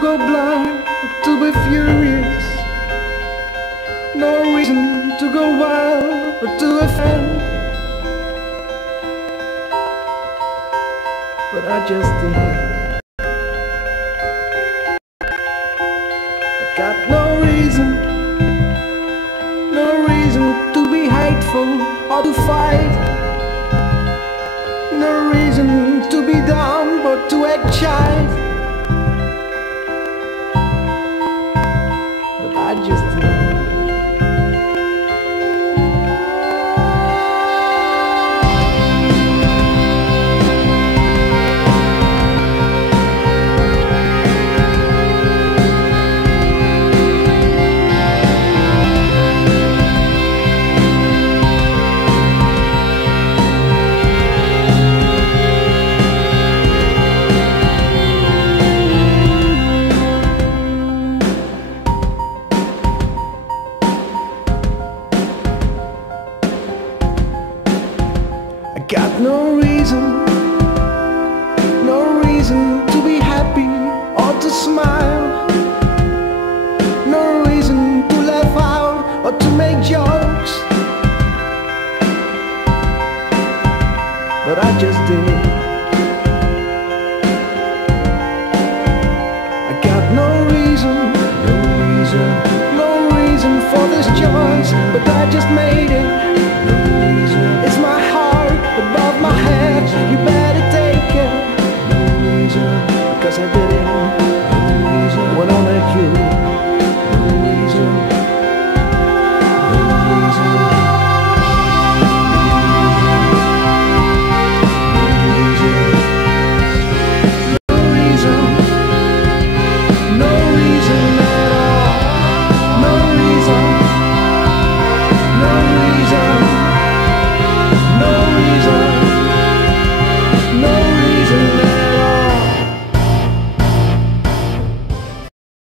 go blind or to be furious. No reason to go wild or to offend. But I just did. I got no reason to be hateful or to fight. No reason to be dumb but to act shy. But I just did.